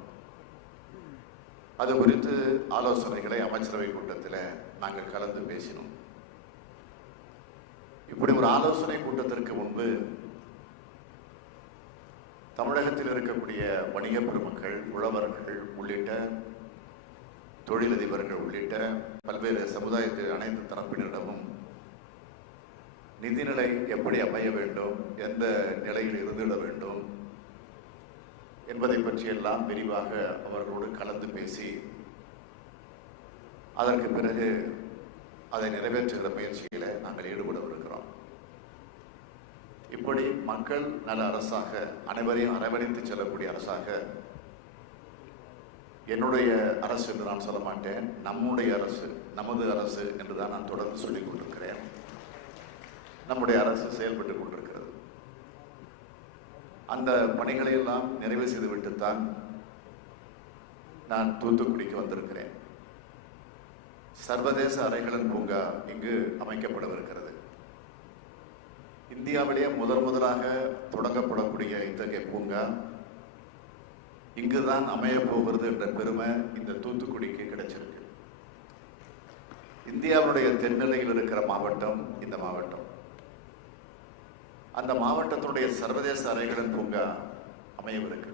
அது குறித்து ஆலோசனைகளை அமைச்சரவை கூட்டத்தில் நாங்கள் கலந்து பேசினோம். இப்படி ஒரு ஆலோசனை கூட்டத்திற்கு முன்பு தமிழகத்தில் இருக்கக்கூடிய வணிக பெருமக்கள், உழவர்கள் உள்ளிட்ட தொழிலதிபர்கள் உள்ளிட்ட பல்வேறு சமுதாயத்தில் அனைத்து தரப்பினரிடமும் நிதிநிலை எப்படி அமைய வேண்டும், எந்த நிலையில் இருந்திட வேண்டும் என்பதை பற்றியெல்லாம் விரிவாக அவர்களோடு கலந்து பேசி அதற்கு பிறகு அதை நிறைவேற்றுகிற முயற்சியில் நாங்கள் ஈடுபடவிருக்கிறோம். இப்படி மக்கள் நல அரசாக, அனைவரையும் அரவணைத்து செல்லக்கூடிய அரசாக, என்னுடைய அரசு என்று நான் சொல்ல மாட்டேன், நம்முடைய அரசு, நமது அரசு என்று தான் நான் தொடர்ந்து சொல்லிக் கொண்டிருக்கிறேன். நம்முடைய அரசு செயல்பட்டு கொண்டிருக்கிறது. அந்த பணிகளை எல்லாம் நிறைவு செய்துவிட்டுத்தான் நான் தூத்துக்குடிக்கு வந்திருக்கிறேன். சர்வதேச அறைகலன் பூங்கா இங்கு அமைக்கப்படவிருக்கிறது. இந்தியாவிலேயே முதலாக தொடங்கப்படக்கூடிய இத்தகைய பூங்கா இங்குதான் அமைய போகிறது என்ற பெருமை இந்த தூத்துக்குடிக்கு கிடைச்சிருக்கு. இந்தியாவுடைய தென்னிலையில் இருக்கிற மாவட்டம் இந்த மாவட்டம். அந்த மாவட்டத்தினுடைய சர்வதேச அறைகலன் பூங்கா அமையவிருக்கு.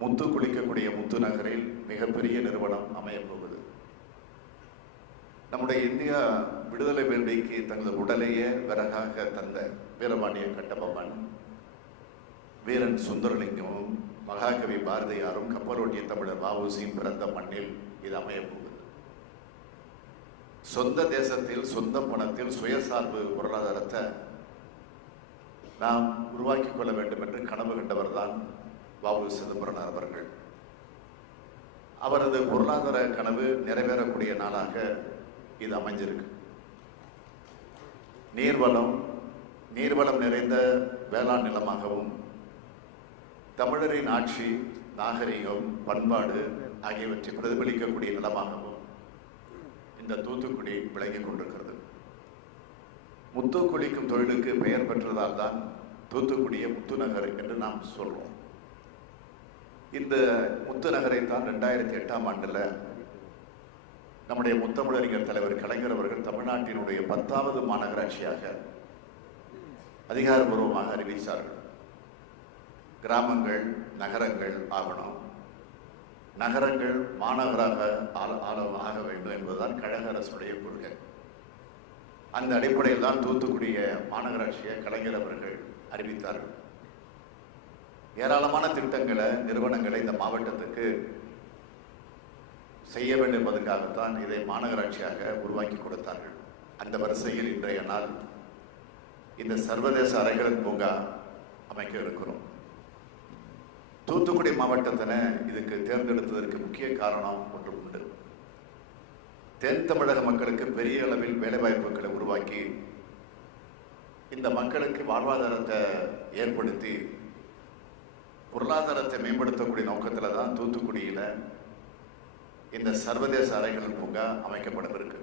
முத்து குளிக்கக்கூடிய முத்து நகரில் மிகப்பெரிய நிறுவனம் அமைய போகுது. நம்முடைய இந்தியா விடுதலை வேள்விக்கு தனது உடலையே விறகாக தந்த வீரபாண்டிய கட்டபொம்மன், வீரன் சுந்தரலிங்கமும், மகாகவி பாரதியாரும், கப்பலோட்டிய தமிழர் வ.உ.சியும் பிறந்த மண்ணில் இது அமைய போகுது. சொந்த தேசத்தில் சொந்த பணத்தில் சுயசார்பு பொருளாதாரத்தை நாம் உருவாக்கிக் கொள்ள வேண்டும் என்று கனவு கண்டவர் தான் வ.உ. சிதம்பரனார் அவர்கள். அவரது பொருளாதார கனவு நிறைவேறக்கூடிய நாளாக இது அமைஞ்சிருக்கு. நீர்வளம் நிறைந்த வேளாண் நிலமாகவும், தமிழரின் ஆட்சி, நாகரிகம், பண்பாடு ஆகியவற்றை பிரதிபலிக்கக்கூடிய நிலமாகவும் இந்த தூத்துக்குடி விளங்கிக் கொண்டிருக்கிறது. முத்து குளிக்கும் தொழிலுக்கு பெயர் பெற்றதால் தான் தூத்துக்குடியை முத்து நகர் என்று நாம் சொல்றோம். இந்த முத்து நகரை தான் 2008ஆம் ஆண்டுல நம்முடைய முத்தமிழறிஞர் தலைவர் கலைஞர் அவர்கள் தமிழ்நாட்டினுடைய 10வது மாநகராட்சியாக அதிகாரபூர்வமாக அறிவித்தார்கள். கிராமங்கள் நகரங்கள் ஆகணும், நகரங்கள் மாநகராக ஆக வேண்டும் என்பதுதான் கழக அரசுடைய கொள்கை. அந்த அடிப்படையில் தான் தூத்துக்குடிய மாநகராட்சியை கலைஞர் அவர்கள் அறிவித்தார்கள். ஏராளமான திட்டங்களை, நிறுவனங்களை இந்த மாவட்டத்துக்கு செய்ய வேண்டும் என்பதற்காகத்தான் இதை மாநகராட்சியாக உருவாக்கி கொடுத்தார்கள். அந்த வரிசையில் இன்றைய நாள் இந்த சர்வதேச அறைகலன் பூங்கா அமைக்க இருக்கிறோம். தூத்துக்குடி மாவட்டத்தினை இதுக்கு தேர்ந்தெடுத்ததற்கு முக்கிய காரணம் ஒன்று உண்டு. தென் தமிழக மக்களுக்கு பெரிய அளவில் வேலைவாய்ப்புகளை உருவாக்கி இந்த மக்களுக்கு வாழ்வாதாரத்தை ஏற்படுத்தி பொருளாதாரத்தை மேம்படுத்தக்கூடிய நோக்கத்தில் தான் தூத்துக்குடியில் இந்த சர்வதேச அறைகலன் பூங்கா அமைக்கப்படவிருக்கு.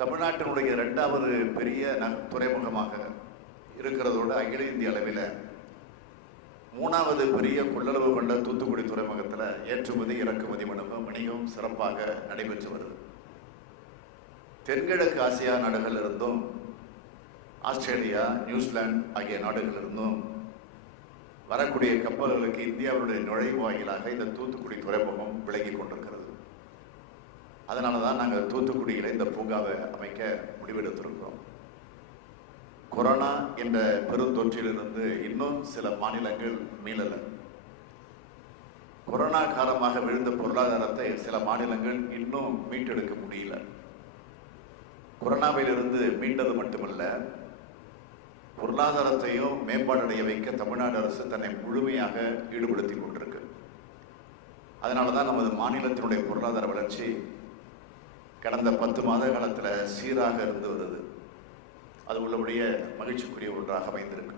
தமிழ்நாட்டினுடைய 2வது பெரிய துறைமுகமாக இருக்கிறதோடு அகில இந்திய அளவில் 3வது பெரிய கொள்ளளவு கொண்ட தூத்துக்குடி துறைமுகத்தில் ஏற்றுமதி இறக்குமதி வணிகம் சிறப்பாக நடைபெற்று வருது. தென்கிழக்கு ஆசியா நாடுகளிலிருந்தும், ஆஸ்திரேலியா, நியூசிலாந்து ஆகிய நாடுகளிலிருந்தும் வரக்கூடிய கப்பல்களுக்கு இந்தியாவுடைய நுழைவாயிலாக இந்த தூத்துக்குடி துறைமுகம் விளங்கி கொண்டிருக்கிறது. அதனால தான் நாங்கள் தூத்துக்குடியில் இந்த பூங்காவை அமைக்க முடிவெடுத்திருக்கிறோம். கொரோனா என்ற பெருந்தொற்றிலிருந்து இன்னும் சில மாநிலங்கள் மீளல. கொரோனா காலமாக விழுந்த பொருளாதாரத்தை சில மாநிலங்கள் இன்னும் மீட்டெடுக்க முடியல. கொரோனாவிலிருந்து மீண்டது மட்டுமல்ல, பொருளாதாரத்தையும் மேம்பாடடைய வைக்க தமிழ்நாடு அரசு தன்னை முழுமையாக ஈடுபடுத்தி கொண்டிருக்கு. அதனால தான் நமது மாநிலத்தினுடைய பொருளாதார வளர்ச்சி கடந்த 10 மாத காலத்தில் சீராக இருந்து வருது. அது உள்ளபடிய மகிழ்ச்சிக்குரிய ஒன்றாக அமைந்திருக்கு.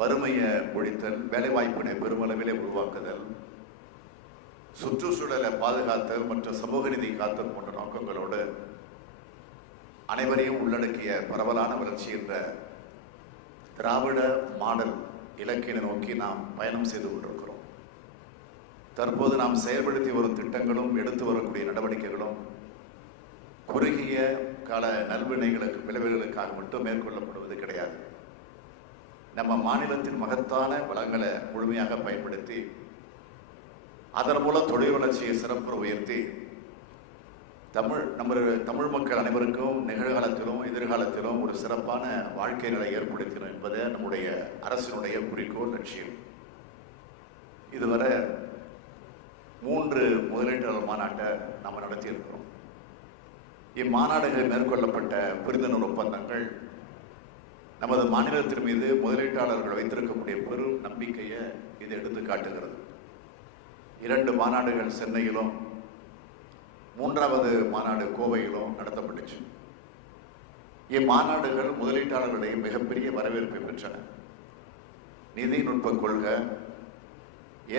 வறுமையை ஒழித்தல், வேலைவாய்ப்பினை பெருமளவிலே உருவாக்குதல், சுற்றுச்சூழலை பாதுகாத்தல் மற்றும் சமூக நீதி காத்தல் போன்ற நோக்கங்களோடு அனைவரையும் உள்ளடக்கிய பரவலான வளர்ச்சி என்ற திராவிட மாடல் இலக்கினை நோக்கி நாம் பயணம் செய்து கொண்டிருக்கிறோம். தற்போது நாம் செயல்படுத்தி வரும் திட்டங்களும் எடுத்து வரக்கூடிய நடவடிக்கைகளும் குறுகிய கால நல்வினைகளுக்கு விளைவுகளுக்காக மட்டும் மேற்கொள்ளப்படுவது கிடையாது. நம்ம மாநிலத்தின் மகத்தான வளங்களை முழுமையாக பயன்படுத்தி அதன் மூலம் தொழில் வளர்ச்சியை சிறப்பு உயர்த்தி தமிழ் மக்கள் அனைவருக்கும் நிகழ்காலத்திலும் எதிர்காலத்திலும் ஒரு சிறப்பான வாழ்க்கை நிலை ஏற்படுத்தணும் என்பதே நம்முடைய அரசினுடைய குறிக்கோள், லட்சியம். இதுவரை 3 முதலீட்டாளர் மாநாட்டை நாம் நடத்தியிருக்கிறோம். இம்மாநாடுகளில் மேற்கொள்ளப்பட்ட புரிந்துணர்வு ஒப்பந்தங்கள் நமது மாநிலத்தின் மீது முதலீட்டாளர்கள் வைத்திருக்கக்கூடிய பெரும் நம்பிக்கையை இது எடுத்து காட்டுகிறது. 2 மாநாடுகள் சென்னையிலும் 3வது மாநாடு கோவையிலும் நடத்தப்பட்டுச்சு. இம்மாநாடுகள் முதலீட்டாளர்களிடையே மிகப்பெரிய வரவேற்பை பெற்றன. நிதிநுட்ப கொள்கை,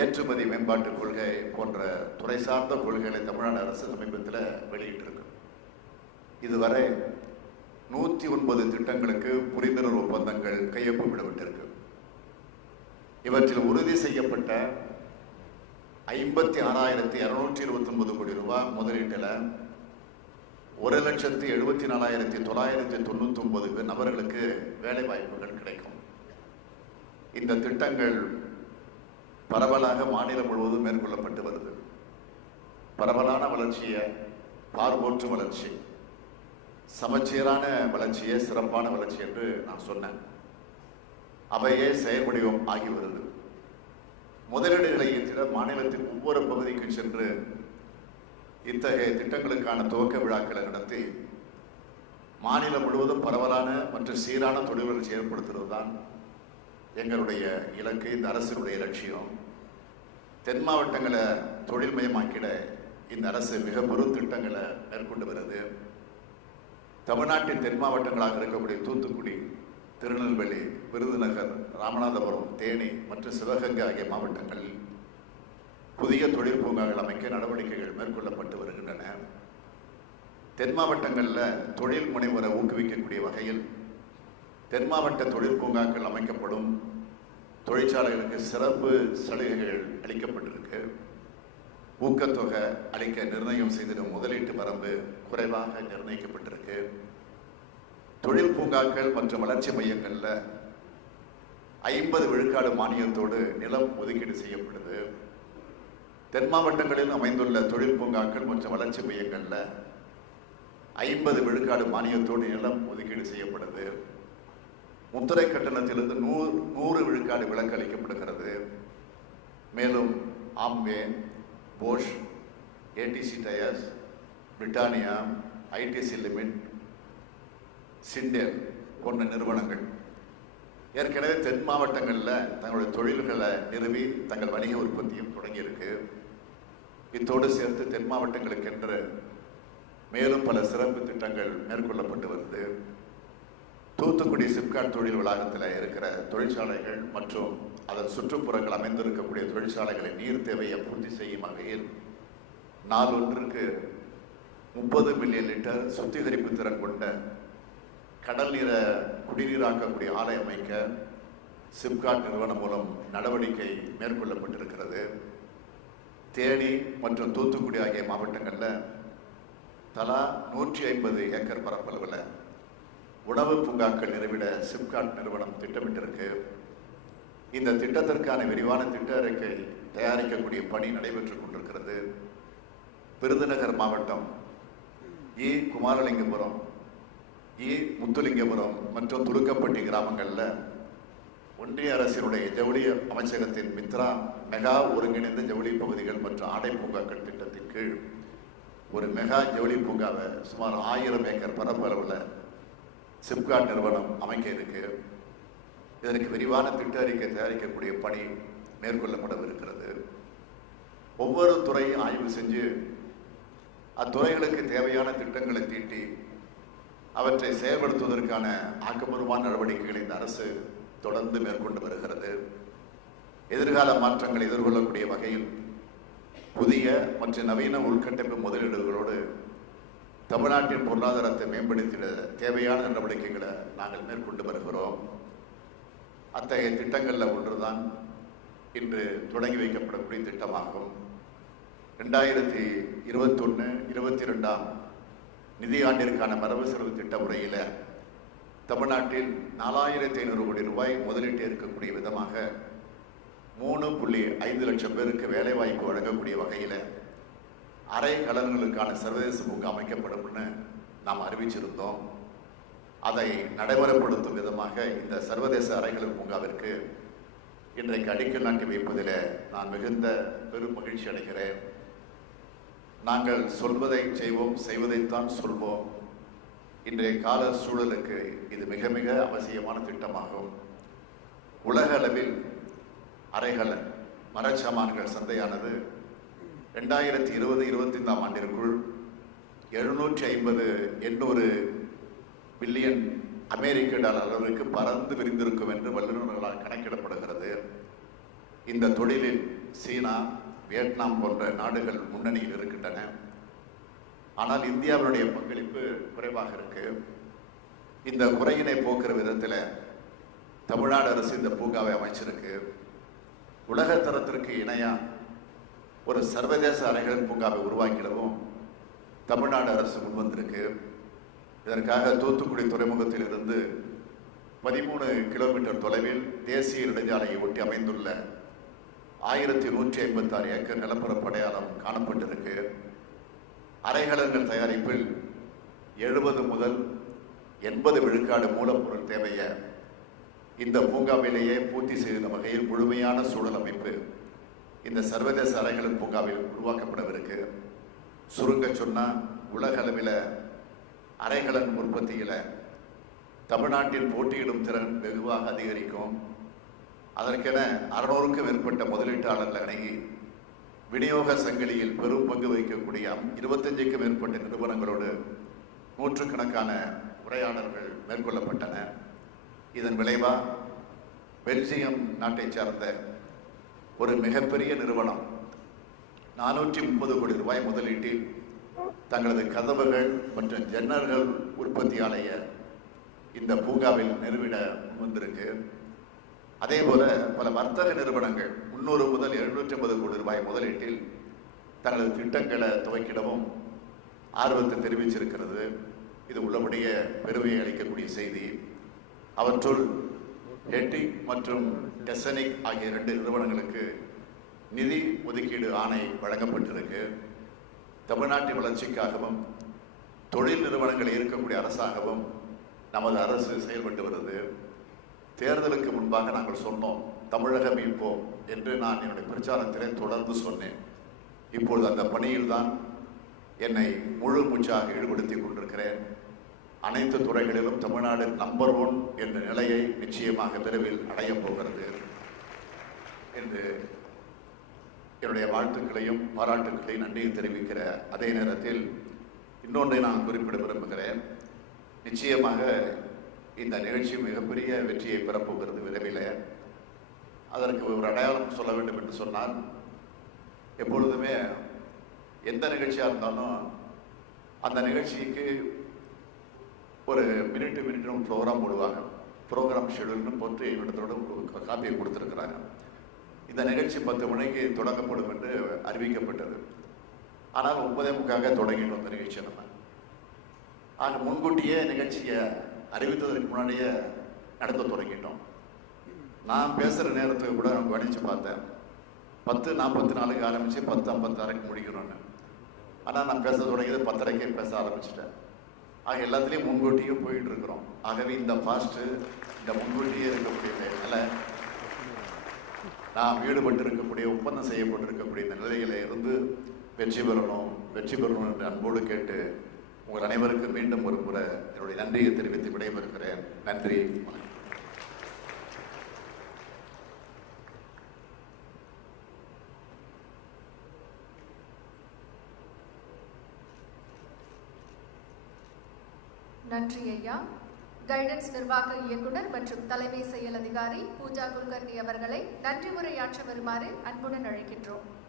ஏற்றுமதி மேம்பாட்டு கொள்கை போன்ற துறை சார்ந்த கொள்கைகளை தமிழ்நாடு அரசு சமீபத்தில் வெளியிட்டிருக்கு. இதுவரை 109 திட்டங்களுக்கு புரிந்துணர்வு ஒப்பந்தங்கள் கையொப்பமிடப்பட்டிருக்கு. இவற்றில் உறுதி செய்யப்பட்ட 56,229 கோடி ரூபாய் முதலீட்டில் 1,74,999 நபர்களுக்கு வேலை வாய்ப்புகள் கிடைக்கும். இந்த திட்டங்கள் பரவலாக மாநிலம் முழுவதும் மேற்கொள்ளப்பட்டு வருது. பரவலான வளர்ச்சியை, பார்வோற்று வளர்ச்சி, சமச்சீரான வளர்ச்சியே சிறப்பான வளர்ச்சி என்று நான் சொன்னேன். அவையே செயல்வடிவம் ஆகி வருது. முதலீடுகளை ஈர்த்திட மாநிலத்தின் ஒவ்வொரு பகுதிக்கு சென்று இத்தகைய திட்டங்களுக்கான துவக்க விழாக்களை நடத்தி மாநிலம் முழுவதும் பரவலான மற்றும் சீரான தொழில் வளர்ச்சி ஏற்படுத்துவது தான் எங்களுடைய இலக்கு, இந்த அரசினுடைய லட்சியம். தென் மாவட்டங்களை தொழில்மயமாக்கிட இந்த அரசு மிக பெரும் திட்டங்களை மேற்கொண்டு வருது. தமிழ்நாட்டின் தென் மாவட்டங்களாக இருக்கக்கூடிய தூத்துக்குடி, திருநெல்வேலி, விருதுநகர், ராமநாதபுரம், தேனி மற்றும் சிவகங்கை ஆகிய மாவட்டங்களில் புதிய தொழில் பூங்காக்கள் அமைக்க நடவடிக்கைகள் மேற்கொள்ளப்பட்டு வருகின்றன. தென் மாவட்டங்களில் தொழில் முனைவரை ஊக்குவிக்கக்கூடிய வகையில் தென் மாவட்ட தொழில் பூங்காக்கள் அமைக்கப்படும். தொழிற்சாலைகளுக்கு சிறப்பு சலுகைகள் அளிக்கப்பட்டிருக்கு. ஊக்கத்தொகை அளிக்க நிர்ணயம் செய்திடும் முதலீட்டு வரம்பு குறைவாக நிர்ணயிக்கப்பட்டிருக்கு. தொழில் பூங்காக்கள் மற்றும் வளர்ச்சி மையங்களில் 50 விழுக்காடு மானியத்தோடு நிலம் ஒதுக்கீடு செய்யப்படுது. தென் மாவட்டங்களில் அமைந்துள்ள தொழில் பூங்காக்கள் மற்றும் வளர்ச்சி மையங்களில் 50 விழுக்காடு மானியத்தோடு நிலம் ஒதுக்கீடு செய்யப்படுது. முத்திரை கட்டணத்திலிருந்து 100 விழுக்காடு விலக்கு அளிக்கப்படுகிறது. மேலும் Amway, Bosch, ATC Tyres, Britannia, ITC Limit, Syntel போன்ற நிறுவனங்கள் ஏற்கனவே தென் மாவட்டங்களில் தங்களுடைய தொழில்களை நிறுவி தங்கள் வணிக உற்பத்தியும் தொடங்கியிருக்கு. இத்தோடு சேர்த்து தென் மாவட்டங்களுக்கென்று மேலும் பல சிறப்பு திட்டங்கள் மேற்கொள்ளப்பட்டு வருது. தூத்துக்குடி சிப்காட் தொழில் வளாகத்தில் இருக்கிற தொழிற்சாலைகள் மற்றும் அதன் சுற்றுப்புறங்கள் அமைந்திருக்கக்கூடிய தொழிற்சாலைகளின் நீர் தேவையை பூர்த்தி செய்யும் வகையில் நாளொன்றுக்கு 30 மில்லியன் லிட்டர் சுத்திகரிப்பு திறன் கொண்ட கடல் நீரை குடிநீராக்கக்கூடிய ஆலை அமைக்க சிப்காட் நிறுவனம் மூலம் நடவடிக்கை மேற்கொள்ளப்பட்டிருக்கிறது. தேனி மற்றும் தூத்துக்குடி ஆகிய மாவட்டங்களில் தலா 150 ஏக்கர் பரப்பளவில் உணவு பூங்காக்கள் நிறுவிட சிப்காட் நிறுவனம் திட்டமிட்டிருக்கு. இந்த திட்டத்திற்கான விரிவான திட்ட அறிக்கை தயாரிக்கக்கூடிய பணி நடைபெற்றுக் கொண்டிருக்கிறது. விருதுநகர் மாவட்டம் குமாரலிங்கபுரம், முத்துலிங்கபுரம் மற்றும் துடுக்கப்பட்டி கிராமங்களில் ஒன்றிய அரசினுடைய ஜவுளி அமைச்சகத்தின் மித்ரா மெகா ஒருங்கிணைந்த ஜவுளி பகுதிகள் மற்றும் ஆடை பூங்காக்கள் திட்டத்தின் கீழ் ஒரு மெகா ஜவுளி பூங்காவை சுமார் 1000 ஏக்கர் பரப்பளவில் சிப்காட் நிறுவனம் அமைக்க இருக்கு. இதற்கு விரிவான திட்ட அறிக்கை தயாரிக்கக்கூடிய பணி மேற்கொள்ளப்படவிருக்கிறது. ஒவ்வொரு துறையும் ஆய்வு செஞ்சு அத்துறைகளுக்கு தேவையான திட்டங்களை தீட்டி அவற்றை செயல்படுத்துவதற்கான ஆக்கப்பூர்வமான நடவடிக்கைகளை இந்த அரசு தொடர்ந்து மேற்கொண்டு வருகிறது. எதிர்கால மாற்றங்களை எதிர்கொள்ளக்கூடிய வகையில் புதிய மற்றும் நவீன உள்கட்டமைப்பு முதலீடுகளோடு தமிழ்நாட்டின் பொருளாதாரத்தை மேம்படுத்திட தேவையான நடவடிக்கைகளை நாங்கள் மேற்கொண்டு வருகிறோம். அத்தகைய திட்டங்களில் ஒன்றுதான் இன்று தொடங்கி வைக்கப்படக்கூடிய திட்டமாகும். 2021-22 நிதியாண்டிற்கான வரவு செலவு திட்ட முறையில் தமிழ்நாட்டில் 4,500 கோடி ரூபாய் முதலீட்டு இருக்கக்கூடிய விதமாக 3.5 லட்சம் பேருக்கு வேலைவாய்ப்பு வழங்கக்கூடிய வகையில் அரை கடன்களுக்கான சர்வதேச பூங்கா அமைக்கப்படும்னு நாம் அறிவிச்சிருந்தோம். அதை நடைமுறைப்படுத்தும் விதமாக இந்த சர்வதேச அறைகள் பூங்காவிற்கு இன்றைக்கு அடிக்கல் நாட்டி வைப்பதில் நான் மிகுந்த பெரும் மகிழ்ச்சி அடைகிறேன். நாங்கள் சொல்வதை செய்வோம், செய்வதைத்தான் சொல்வோம். இன்றைய கால சூழலுக்கு இது மிக மிக அவசியமான திட்டமாகும். உலக அளவில் அரைகலன் மரச்சாமான்கள் சந்தையானது 2020-25 ஆண்டிற்குள் 750-800 பில்லியன் அமெரிக்க டாலர் அளவிற்கு பறந்து விரிந்திருக்கும் என்று வல்லுநர்களால் கணக்கிடப்படுகிறது. இந்த தொழிலில் சீனா, வியட்நாம் போன்ற நாடுகள் முன்னணியில் இருக்கின்றன. ஆனால் இந்தியாவுடைய பங்களிப்பு குறைவாக இருக்கு. இந்த குறையினை போக்குற விதத்தில் தமிழ்நாடு அரசு இந்த பூங்காவை அமைச்சிருக்கு. உலகத்தரத்திற்கு இணையா ஒரு சர்வதேச அறைகளின் பூங்காவை உருவாக்கிடவும் தமிழ்நாடு அரசு முன்வந்திருக்கு. இதற்காக தூத்துக்குடி துறைமுகத்தில் இருந்து 13 கிலோமீட்டர் தொலைவில் தேசிய நெடுஞ்சாலையை ஒட்டி அமைந்துள்ள 1156 ஏக்கர் நிலப்பரப்பு அடையாளம் காணப்பட்டிருக்கு. அறைகலன்கள் தயாரிப்பில் 70 முதல் 80 விழுக்காடு மூலப்பொருள் தேவையை இந்த பூங்காவிலேயே பூர்த்தி செய்த வகையில் முழுமையான சூழல் அமைப்பு இந்த சர்வதேச அறைகளின் பூங்காவில் உருவாக்கப்படவிருக்கு. சுருங்க சொன்னால் உலக அளவில் அறைகலன் உற்பத்தியில் தமிழ்நாட்டின் போட்டியிடும் திறன் வெகுவாக அதிகரிக்கும். அதற்கென 600க்கும் மேற்பட்ட முதலீட்டாளர்கள் அணுகி விநியோக சங்கிலியில் பெரும் பங்கு வகிக்கக்கூடிய 25க்கும் மேற்பட்ட நிறுவனங்களோடு நூற்றுக்கணக்கான உரையாடல்கள் மேற்கொள்ளப்பட்டன. இதன் விளைவா பெல்ஜியம் நாட்டை சார்ந்த ஒரு மிகப்பெரிய நிறுவனம் 430 கோடி ரூபாய் முதலீட்டில் தங்களது கதவுகள் மற்றும் ஜன்னல்கள் உற்பத்தி ஆலைய இந்த பூங்காவில் நிறுவிட வந்திருக்கு. அதே போல பல வர்த்தக நிறுவனங்கள் 300 முதல் 750 கோடி ரூபாய் முதலீட்டில் தங்களது திட்டங்களை துவக்கிடவும் ஆர்வத்தை தெரிவிச்சிருக்கிறது. இது உள்ளபடியே பெருமையை அளிக்கக்கூடிய செய்தி. அவற்றுள் ஹெட்டிக் மற்றும் டெசனிக் ஆகிய 2 நிறுவனங்களுக்கு நிதி ஒதுக்கீடு ஆணை வழங்கப்பட்டிருக்கு. தமிழ்நாட்டின் வளர்ச்சிக்காகவும் தொழில் நிறுவனங்கள் இருக்கக்கூடிய அரசாகவும் நமது அரசு செயல்பட்டு வருது. தேர்தலுக்கு முன்பாக நாங்கள் சொன்னோம், தமிழகம் மீட்போம் என்று நான் என்னுடைய பிரச்சாரத்திலே தொடர்ந்து சொன்னேன். இப்பொழுது அந்த பணியில் தான் என்னை முழு மூச்சாக ஈடுபடுத்திக் கொண்டிருக்கிறேன். அனைத்து துறைகளிலும் தமிழ்நாடு நம்பர் 1 என்ற நிலையை நிச்சயமாக விரைவில் அடையப் போகிறது என்று என்னுடைய வாழ்த்துக்களையும் பாராட்டுக்களையும் நன்றியை தெரிவிக்கிற அதே நேரத்தில் இன்னொன்றை நான் குறிப்பிட விரும்புகிறேன். நிச்சயமாக இந்த நிகழ்ச்சி மிகப்பெரிய வெற்றியை பெறப்போகிறது விரைவில். அதற்கு ஒரு அடையாளம் சொல்ல வேண்டும் என்று சொன்னால், எப்பொழுதுமே எந்த நிகழ்ச்சியாக இருந்தாலும் அந்த நிகழ்ச்சிக்கு ஒரு மினிட்டு ப்ரோக்ராம் போடுவாங்க. ப்ரோக்ராம் ஷெடியூல்னு போட்டு என்னிடத்தோட காப்பியை கொடுத்துருக்குறாங்க. இந்த நிகழ்ச்சி 10 மணிக்கு தொடங்கப்படும் என்று அறிவிக்கப்பட்டது. ஆனால் 9:45 தொடங்கிட்டோம் இந்த நிகழ்ச்சி. நம்ம ஆக முன்கூட்டியே நிகழ்ச்சியை அறிவித்ததற்கு முன்னாடியே நடத்த தொடங்கிட்டோம். நான் பேசுகிற நேரத்துக்கு கூட கவனித்து பார்த்தேன். 10:44 ஆரம்பித்து 10:56 முடிக்கணும்னு. ஆனால் நான் பேச தொடங்கியது 10:30 பேச ஆரம்பிச்சிட்டேன். ஆக எல்லாத்துலேயும் முன்கூட்டியே போயிட்டு இருக்கிறோம். ஆகவே இந்த ஃபாஸ்ட்டு, இந்த முன்கூட்டியே இருக்கக்கூடியதுனால நாம் ஈடுபட்டு இருக்கக்கூடிய ஒப்பந்தம் செய்யப்பட்டிருக்கக்கூடிய இந்த நிலையில இருந்து வெற்றி பெறணும் என்று அன்போடு கேட்டு உங்கள் அனைவருக்கும் மீண்டும் ஒரு முறை என்னுடைய நன்றியை தெரிவித்து விடைபெறுகிறேன். நன்றி. நன்றி ஐயா. கைடன்ஸ் நிர்வாக இயக்குனர் மற்றும் தலைமை செயல் அதிகாரி பூஜா குல்கர்னி அவர்களை நன்றி உரையாற்ற வருமாறு அன்புடன் அழைக்கின்றோம்.